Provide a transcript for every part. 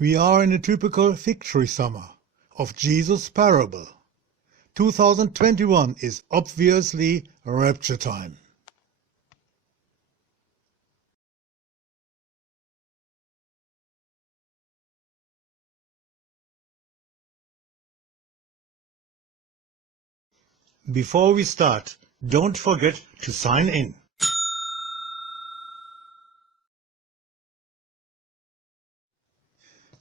We are in a typical fig tree summer of Jesus' parable. 2021 is obviously rapture time. Before we start, don't forget to sign in.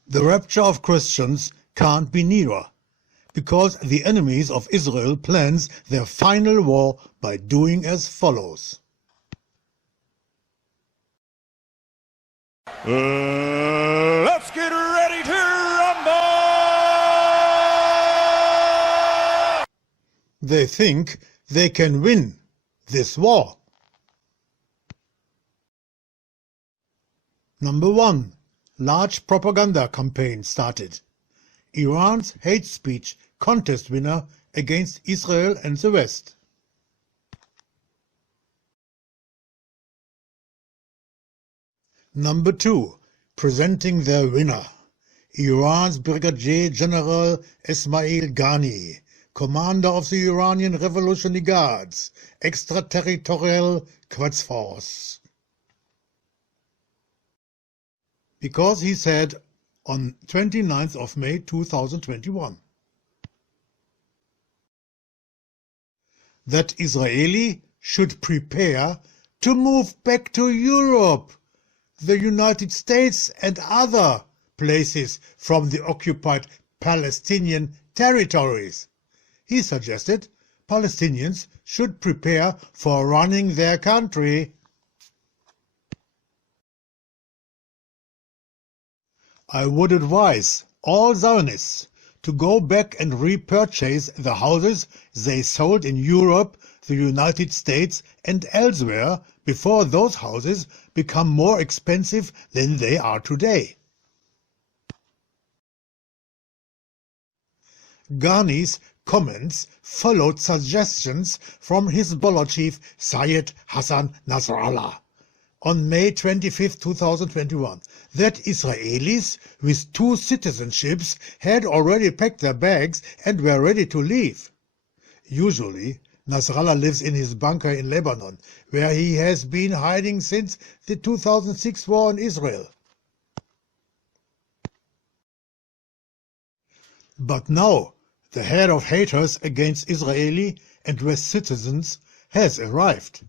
The rapture of Christians can't be nearer, because the enemies of Israel plans their final war by doing as follows. Let's get ready to rumble! They think they can win this war. Number 1. Large propaganda campaign started. Iran's hate speech contest winner against Israel and the West. Number 2. Presenting their winner. Iran's Brigadier General Esmail Ghani, commander of the Iranian Revolutionary Guards, extraterritorial Quds Force. Because he said on 29th of May 2021 that Israeli should prepare to move back to Europe, the United States and other places from the occupied Palestinian territories. He suggested Palestinians should prepare for running their country. I would advise all Zionists to go back and repurchase the houses they sold in Europe, the United States and elsewhere before those houses become more expensive than they are today. Ghani's comments followed suggestions from Hezbollah chief Syed Hassan Nasrallah on May 25, 2021, that Israelis with 2 citizenships had already packed their bags and were ready to leave. Usually, Nasrallah lives in his bunker in Lebanon, where he has been hiding since the 2006 war in Israel. But now, the head of haters against Israeli and West citizens has arrived.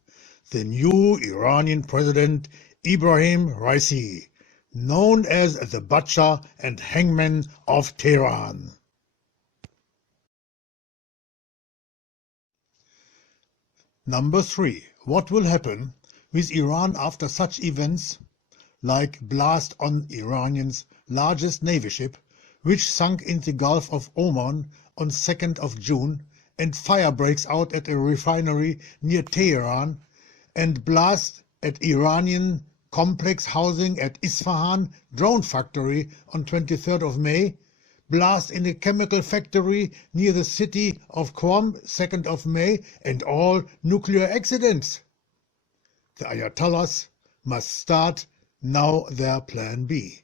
The new Iranian President Ibrahim Raisi, known as the Butcher and Hangman of Tehran. Number 3. What will happen with Iran after such events like blast on Iranian's largest navy ship, which sunk in the Gulf of Oman on 2nd of June, and fire breaks out at a refinery near Tehran, and blast at Iranian complex housing at Isfahan drone factory on 23rd of May, blast in a chemical factory near the city of Qom 2nd of May, and all nuclear accidents. The Ayatollahs must start now their plan B.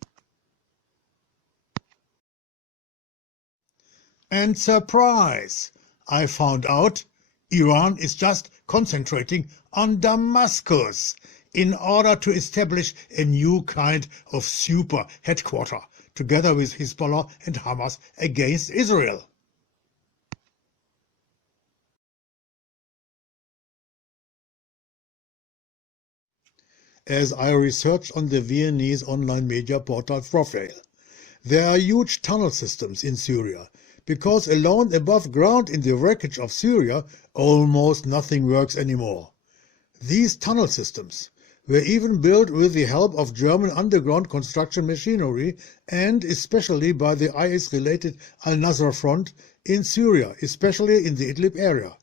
And surprise! I found out Iran is just concentrating on Damascus in order to establish a new kind of super headquarter together with Hezbollah and Hamas against Israel. As I researched on the Viennese online media portal Profile, there are huge tunnel systems in Syria, because alone above ground in the wreckage of Syria almost nothing works anymore. These tunnel systems were even built with the help of German underground construction machinery and especially by the IS-related Al-Nusra Front in Syria, especially in the Idlib area.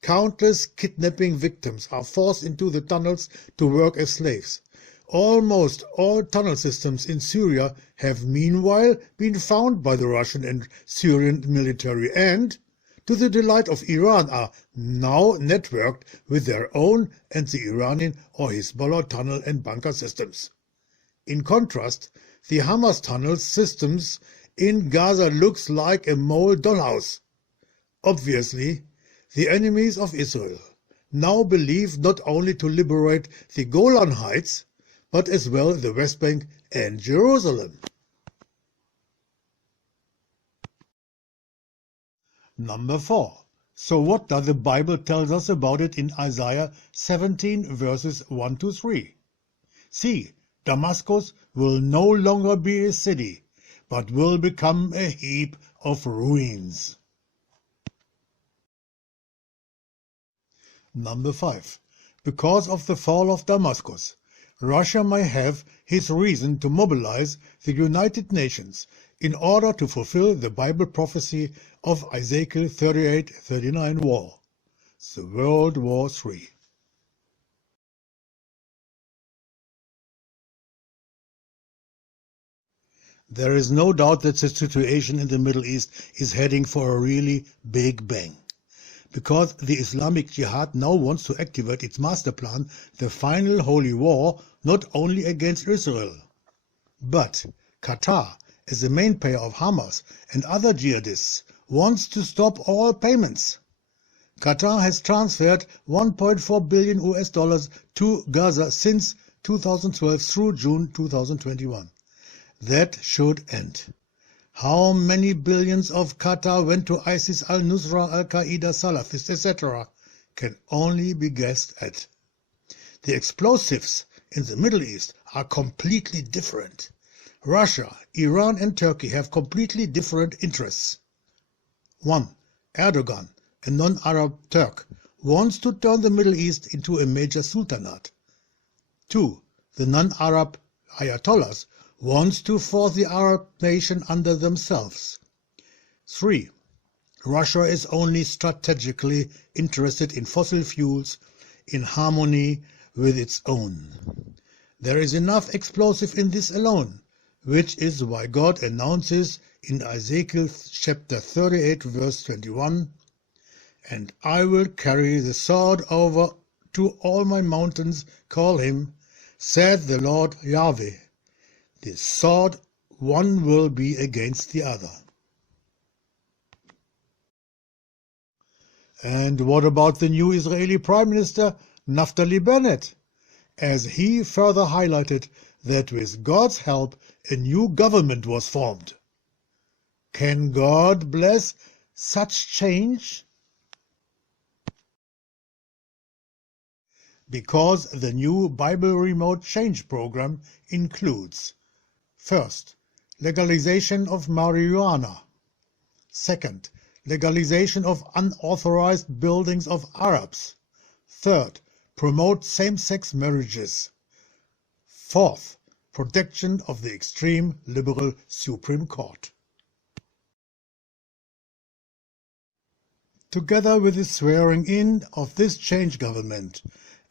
Countless kidnapping victims are forced into the tunnels to work as slaves. Almost all tunnel systems in Syria have meanwhile been found by the Russian and Syrian military and, to the delight of Iran, are now networked with their own and the Iranian or Hezbollah tunnel and bunker systems. In contrast, The Hamas tunnel systems in Gaza looks like a mole dollhouse. Obviously, the enemies of Israel now believe not only to liberate the Golan Heights, but as well the West Bank and Jerusalem. Number 4. So what does the Bible tell us about it in Isaiah 17 verses 1 to 3? See, Damascus will no longer be a city, but will become a heap of ruins. Number 5. Because of the fall of Damascus, Russia may have his reason to mobilize the United Nations in order to fulfill the Bible prophecy of Ezekiel 38-39 war, the World War III. There is no doubt that the situation in the Middle East is heading for a really big bang, because the Islamic Jihad now wants to activate its master plan, the final holy war, not only against Israel, but Qatar, as the main payer of Hamas and other jihadists, wants to stop all payments. Qatar has transferred $1.4 billion to Gaza since 2012 through June 2021. That should end. How many billions of Qatar went to ISIS, al-Nusra, al-Qaeda, Salafists, etc. can only be guessed at. The explosives in the Middle East are completely different. Russia, Iran and Turkey have completely different interests. 1. Erdogan, a non-Arab Turk, wants to turn the Middle East into a major sultanate. 2. The non-Arab Ayatollahs wants to force the Arab nation under themselves. 3. Russia is only strategically interested in fossil fuels in harmony with its own. There is enough explosive in this alone, which is why God announces in Ezekiel chapter 38 verse 21, "And I will carry the sword over to all my mountains, call him, said the Lord Yahweh. The sword one will be against the other." And what about the new Israeli Prime Minister, Naftali Bennett? As he further highlighted that with God's help a new government was formed. Can God bless such change? Because the new Bible Remote Change program includes: first, legalization of marijuana. Second, legalization of unauthorized buildings of Arabs. Third, promote same-sex marriages. Fourth, protection of the extreme liberal Supreme Court. Together with the swearing-in of this change government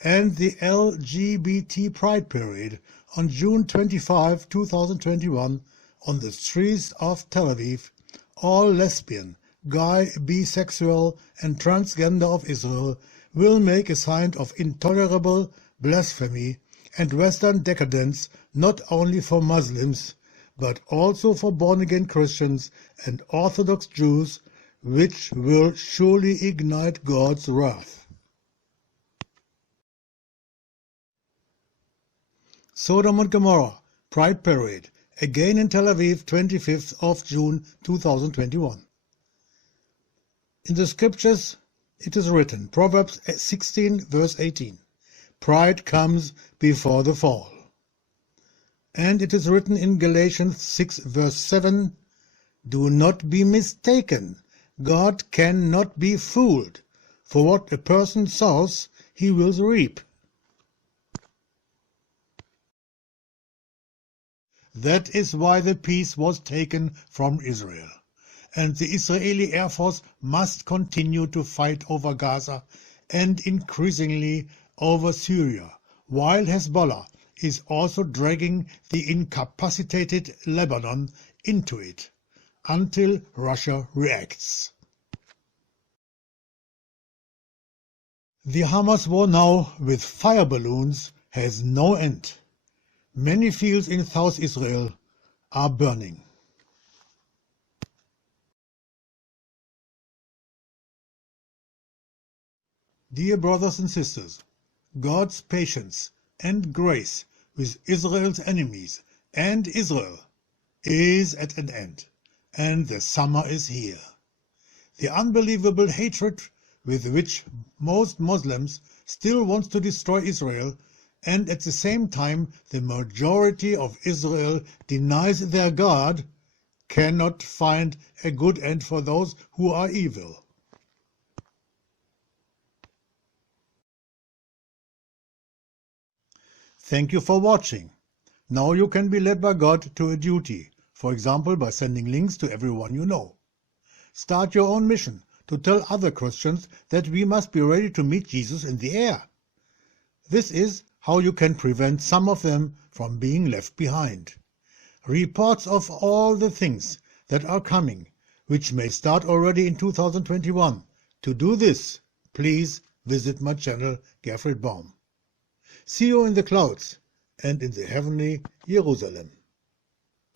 and the LGBT Pride Parade on June 25, 2021, on the streets of Tel Aviv, all lesbian, gay, bisexual and transgender of Israel will make a sign of intolerable blasphemy and Western decadence not only for Muslims, but also for born-again Christians and Orthodox Jews, which will surely ignite God's wrath. Sodom and Gomorrah Pride Parade, again in Tel Aviv, 25th of June 2021. In the scriptures it is written, Proverbs 16 verse 18, "Pride comes before the fall." And it is written in Galatians 6 verse 7, "Do not be mistaken, God cannot be fooled, for what a person sows, he will reap." That is why the peace was taken from Israel, and the Israeli Air Force must continue to fight over Gaza and increasingly over Syria, while Hezbollah is also dragging the incapacitated Lebanon into it, until Russia reacts. The Hamas war now with fire balloons has no end. Many fields in South Israel are burning. Dear brothers and sisters, God's patience and grace with Israel's enemies and Israel is at an end, and the summer is here. The unbelievable hatred with which most Muslims still want to destroy Israel, and at the same time the majority of Israel denies their God, cannot find a good end for those who are evil. Thank you for watching. Now you can be led by God to a duty, for example by sending links to everyone you know. Start your own mission to tell other Christians that we must be ready to meet Jesus in the air. This is how you can prevent some of them from being left behind. Reports of all the things that are coming, which may start already in 2021. To do this, please visit my channel, Gerfried Baum. See you in the clouds and in the heavenly Jerusalem.